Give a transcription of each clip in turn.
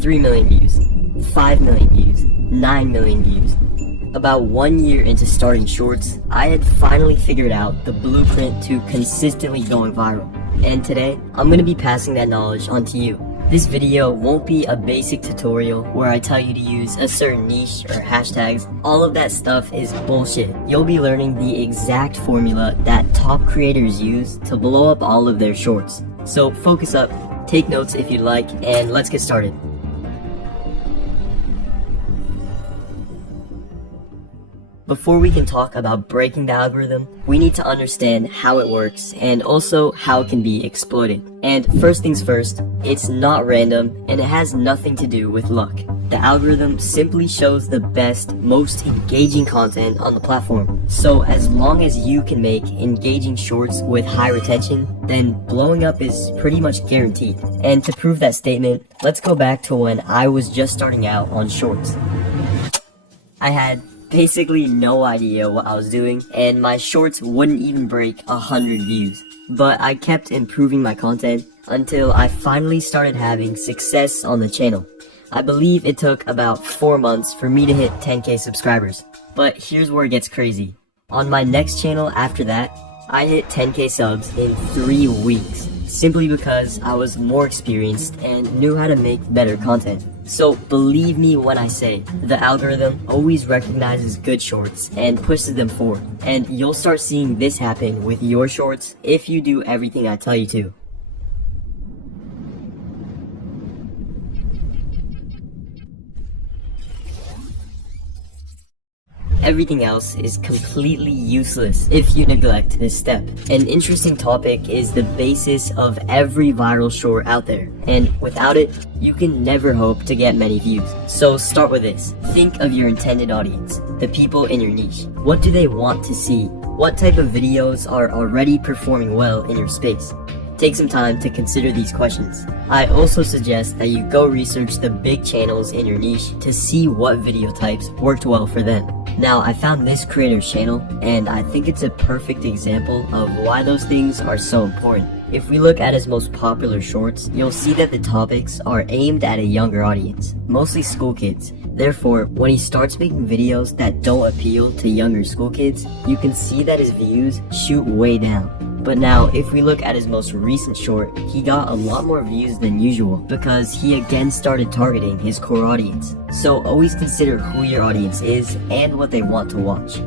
3 million views, 5 million views, 9 million views. About 1 year into starting shorts, I had finally figured out the blueprint to consistently going viral. And today, I'm going to be passing that knowledge on to you. This video won't be a basic tutorial where I tell you to use a certain niche or hashtags. All of that stuff is bullshit. You'll be learning the exact formula that top creators use to blow up all of their shorts. So focus up, take notes if you'd like, and let's get started. Before we can talk about breaking the algorithm, we need to understand how it works and also how it can be exploited. And first things first, it's not random and it has nothing to do with luck. The algorithm simply shows the best, most engaging content on the platform. So as long as you can make engaging shorts with high retention, then blowing up is pretty much guaranteed. And to prove that statement, let's go back to when I was just starting out on shorts. I had basically no idea what I was doing, and my shorts wouldn't even break 100 views. But I kept improving my content until I finally started having success on the channel. I believe it took about 4 months for me to hit 10k subscribers. But here's where it gets crazy. On my next channel after that, I hit 10k subs in 3 weeks, simply because I was more experienced and knew how to make better content. So believe me when I say, the algorithm always recognizes good shorts and pushes them forward. And you'll start seeing this happen with your shorts if you do everything I tell you to. Everything else is completely useless if you neglect this step. An interesting topic is the basis of every viral short out there, and without it, you can never hope to get many views. So start with this. Think of your intended audience, the people in your niche. What do they want to see? What type of videos are already performing well in your space? Take some time to consider these questions. I also suggest that you go research the big channels in your niche to see what video types worked well for them. Now, I found this creator's channel, and I think it's a perfect example of why those things are so important. If we look at his most popular shorts, you'll see that the topics are aimed at a younger audience, mostly school kids. Therefore, when he starts making videos that don't appeal to younger school kids, you can see that his views shoot way down. But now, if we look at his most recent short, he got a lot more views than usual because he again started targeting his core audience. So always consider who your audience is and what they want to watch.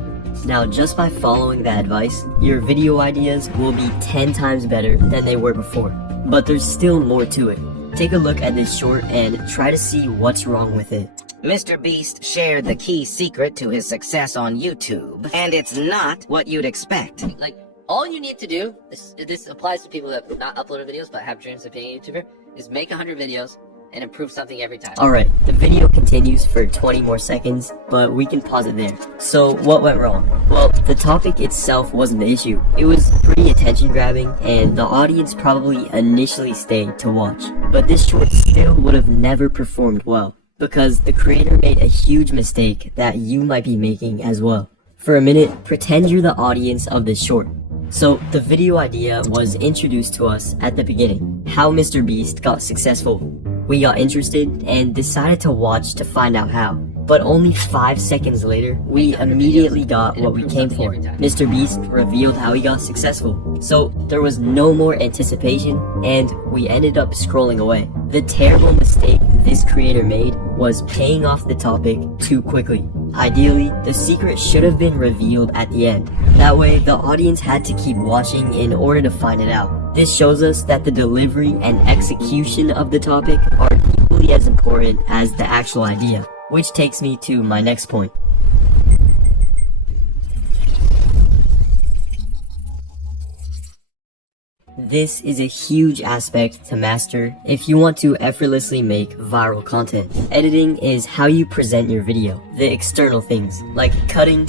Now, just by following that advice, your video ideas will be 10 times better than they were before. But there's still more to it. Take a look at this short and try to see what's wrong with it. Mr. Beast shared the key secret to his success on YouTube, and it's not what you'd expect. All you need to do, this applies to people that have not uploaded videos but have dreams of being a YouTuber, is make 100 videos and improve something every time. Alright, the video continues for 20 more seconds, but we can pause it there. So what went wrong? Well, the topic itself wasn't the issue. It was pretty attention grabbing, and the audience probably initially stayed to watch. But this short still would have never performed well, because the creator made a huge mistake that you might be making as well. For a minute, pretend you're the audience of this short. So the video idea was introduced to us at the beginning, how Mr. Beast got successful. We got interested and decided to watch to find out how. But only 5 seconds later, we immediately got what we came for. Mr. Beast revealed how he got successful. So there was no more anticipation, and we ended up scrolling away. The terrible mistake this creator made was paying off the topic too quickly. Ideally, the secret should have been revealed at the end. That way, the audience had to keep watching in order to find it out. This shows us that the delivery and execution of the topic are equally as important as the actual idea. Which takes me to my next point. This is a huge aspect to master if you want to effortlessly make viral content. Editing is how you present your video, the external things like cutting,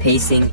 pacing,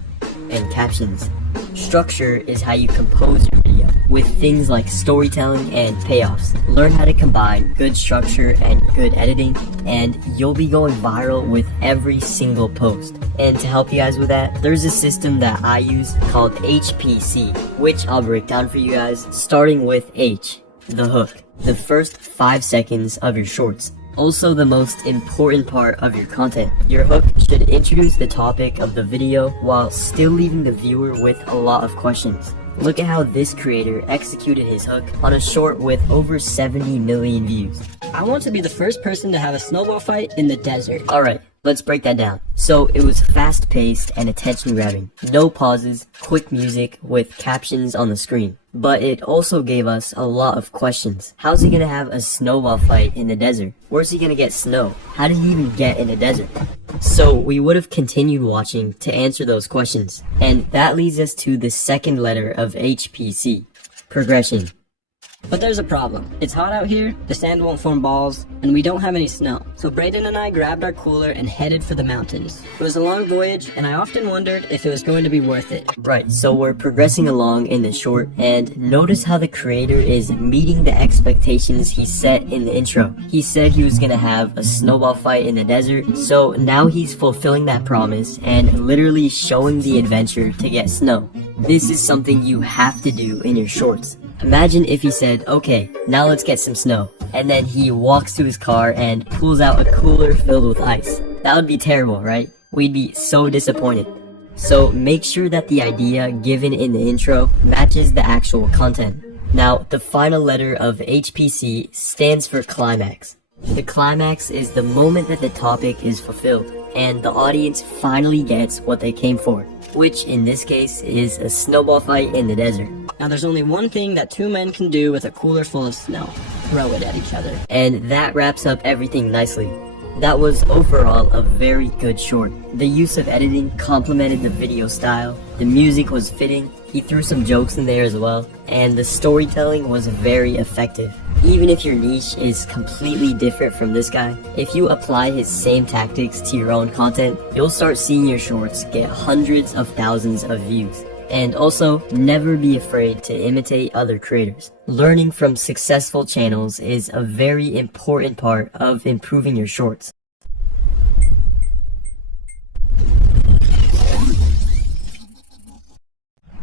and captions. Structure is how you compose your video, with things like storytelling and payoffs. Learn how to combine good structure and good editing, and you'll be going viral with every single post. And to help you guys with that, there's a system that I use called HPC, which I'll break down for you guys, starting with H, the hook. the first 5 seconds of your shorts. Also the most important part of your content. Your hook should introduce the topic of the video while still leaving the viewer with a lot of questions. Look at how this creator executed his hook on a short with over 70 million views. I want to be the first person to have a snowball fight in the desert. Alright, let's break that down. So it was fast paced and attention grabbing. No pauses, quick music with captions on the screen. But it also gave us a lot of questions. How's he gonna have a snowball fight in the desert? Where's he gonna get snow? How did he even get in the desert? So we would have continued watching to answer those questions. And that leads us to the second letter of HPC, progression. But there's a problem. It's hot out here, the sand won't form balls, and we don't have any snow. So Brayden and I grabbed our cooler and headed for the mountains. It was a long voyage, and I often wondered if it was going to be worth it. Right, so we're progressing along in the short, and notice how the creator is meeting the expectations he set in the intro. He said he was gonna have a snowball fight in the desert, so now he's fulfilling that promise and literally showing the adventure to get snow. This is something you have to do in your shorts. Imagine if he said, okay, now let's get some snow, and then he walks to his car and pulls out a cooler filled with ice. That would be terrible, right? We'd be so disappointed. So make sure that the idea given in the intro matches the actual content. Now, the final letter of HPC stands for climax. The climax is the moment that the topic is fulfilled, and the audience finally gets what they came for, which in this case is a snowball fight in the desert. Now there's only one thing that two men can do with a cooler full of snow. Throw it at each other. And that wraps up everything nicely. That was overall a very good short. The use of editing complemented the video style, the music was fitting, he threw some jokes in there as well, and the storytelling was very effective. Even if your niche is completely different from this guy, if you apply his same tactics to your own content, you'll start seeing your shorts get hundreds of thousands of views. And also, never be afraid to imitate other creators. Learning from successful channels is a very important part of improving your shorts.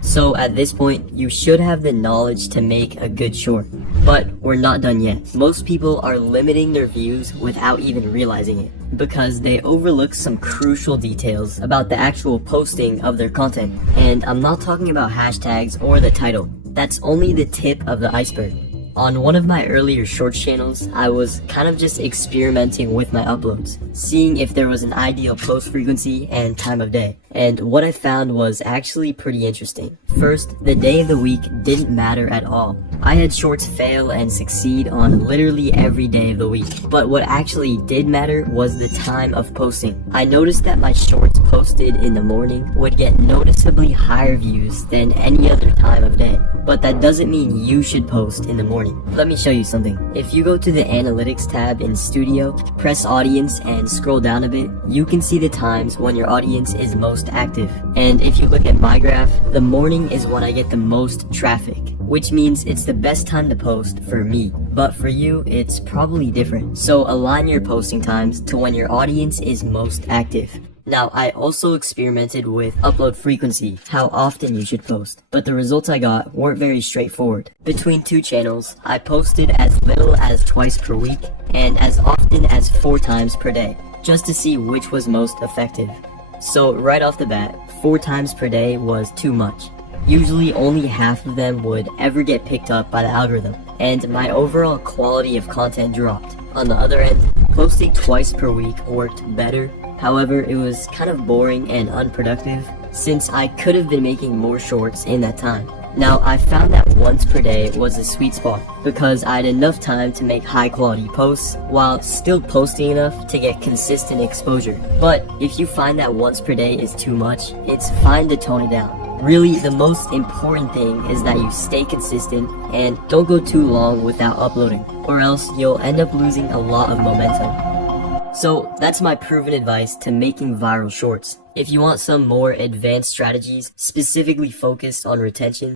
So at this point, you should have the knowledge to make a good short. But we're not done yet. Most people are limiting their views without even realizing it, because they overlook some crucial details about the actual posting of their content. And I'm not talking about hashtags or the title. That's only the tip of the iceberg. On one of my earlier shorts channels, I was kind of just experimenting with my uploads, seeing if there was an ideal post frequency and time of day. And what I found was actually pretty interesting. First, the day of the week didn't matter at all. I had shorts fail and succeed on literally every day of the week. But what actually did matter was the time of posting. I noticed that my shorts posted in the morning would get noticeably higher views than any other time of day. But that doesn't mean you should post in the morning. Let me show you something. If you go to the Analytics tab in Studio, press Audience and scroll down a bit, you can see the times when your audience is most active. And if you look at my graph, the morning is when I get the most traffic, which means it's the best time to post for me. But for you, it's probably different. So align your posting times to when your audience is most active. Now, I also experimented with upload frequency, how often you should post, but the results I got weren't very straightforward. Between two channels, I posted as little as twice per week and as often as 4 times per day, just to see which was most effective. So right off the bat, 4 times per day was too much. Usually only half of them would ever get picked up by the algorithm, and my overall quality of content dropped. On the other end, posting twice per week worked better. However, it was kind of boring and unproductive since I could have been making more shorts in that time. Now, I found that once per day was a sweet spot because I had enough time to make high quality posts while still posting enough to get consistent exposure. But if you find that once per day is too much, it's fine to tone it down. Really, the most important thing is that you stay consistent and don't go too long without uploading, or else you'll end up losing a lot of momentum. So that's my proven advice to making viral shorts. If you want some more advanced strategies specifically focused on retention,